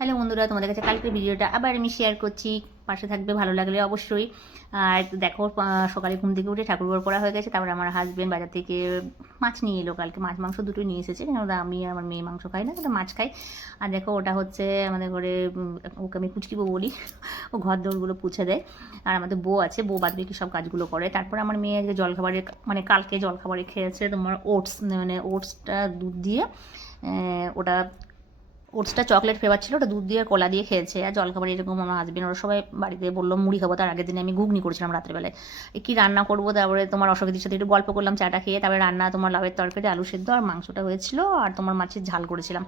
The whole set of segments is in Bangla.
হ্যালো বন্ধুরা, তোমাদের কাছে কালকের ভিডিওটা আবার আমি শেয়ার করছি। পাশে থাকবে, ভালো লাগলে অবশ্যই। আর দেখো, সকালে ঘুম থেকে উঠে ঠাকুরঘর করা হয়ে গেছে। তারপরে আমার হাজবেন্ড বাজার থেকে মাছ নিয়ে এলো। কালকে মাছ মাংস দুটোই নিয়ে এসেছে, কেন আমি আর আমার মেয়ে মাংস খাই না, কিন্তু মাছ খাই। আর দেখো, ওটা হচ্ছে আমাদের ঘরে, ওকে আমি পুচকি বউ বলি। ও ঘর দৌড়গুলো পুছে দেয়। আর আমাদের বউ আছে, বউ বাদ বাকি সব কাজগুলো করে। তারপর আমার মেয়ে আজকে জলখাবারে, মানে কালকে জলখাবারে খেয়েছে তোমার ওটস, মানে ওটসটা দুধ দিয়ে, ওটা ওটসটা চকলেট ফ্লেভার ছিল, ওটা দুধ দিয়ে আর কলা দিয়ে খেয়েছে। আর জলখাবার এরকম আমার হাজবেন্ড ওরা সবাই বাড়িতে বললো মুড়ি খাবো। তার আগের দিনে আমি ঘুগনি করেছিলাম রাত্রেবেলায়। কী রান্না করবো, তারপরে তোমার অশোকদির সাথে একটু গল্প করলাম চাটা খেয়ে। তারপরে রান্না তোমার লাউয়ের তরকারি, আলু সেদ্ধ আর মাংসটা হয়েছিল, আর তোমার মাছের ঝাল করেছিলাম।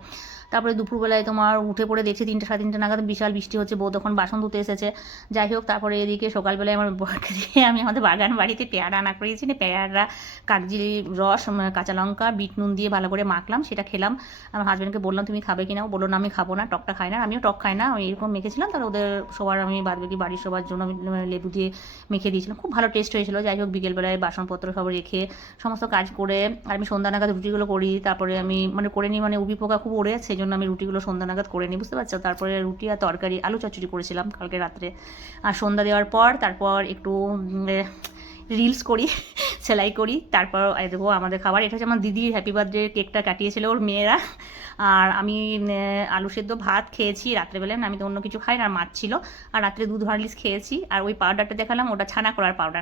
তারপরে দুপুরবেলায় তোমার উঠে পড়ে দেখছি 3টা সাড়ে 3টা নাগাদ বিশাল বৃষ্টি হচ্ছে। বউ তখন বাসন ধুতে এসেছে। যাই হোক, তারপরে এদিকে সকালবেলায় আমার বরকে দিয়ে আমি আমাদের বাগান বাড়িতে পেয়ারা আনা করিয়েছি না, পেয়ারা কাগজি রস, কাঁচা লঙ্কা, বিট নুন দিয়ে ভালো করে মাখলাম, সেটা খেলাম। আমার হাজব্যান্ডকে বললাম তুমি খাবে কিনা, ও বললো না আমি খাবো না, টকটা খাই না। আমিও টক খাই না, আমি এরকম মেখেছিলাম। তাহলে ওদের সবার, আমি বাদবাকি বাড়ির সবার জন্য আমি লেবু দিয়ে মেখে দিয়েছিলাম, খুব ভালো টেস্ট হয়েছিল। যাই হোক, বিকেলবেলায় বাসনপত্র সব রেখে সমস্ত কাজ করে, আর আমি সন্ধ্যা নাগাদ রুটিগুলো করি। তারপরে আমি মানে করে নিই, মানে উবি পোকা খুব ওড়ে, সেই জন্য আমি রুটিগুলো সন্ধ্যা নাগাদ করে নিই, বুঝতে পারছো। তারপরে রুটি আর তরকারি, আলু চচ্চড়ি করেছিলাম কালকে রাত্রে। আর সন্ধ্যা দেওয়ার পর তারপর একটু রিলস করি, সেলাই করি। তারপর দেখো আমাদের খাবার, এটা হচ্ছে আমার দিদির হ্যাপি বার্থডে কেকটা কাটিয়েছিল ওর মেয়েরা। আর আমি আলু সেদ্ধ ভাত খেয়েছি রাত্রেবেলায়, আমি তো অন্য কিছু খাই না, আর মাছ ছিল। আর রাত্রে দুধ হরলিক্স খেয়েছি। আর ওই পাউডারটা দেখালাম, ওটা ছানা করার পাউডার।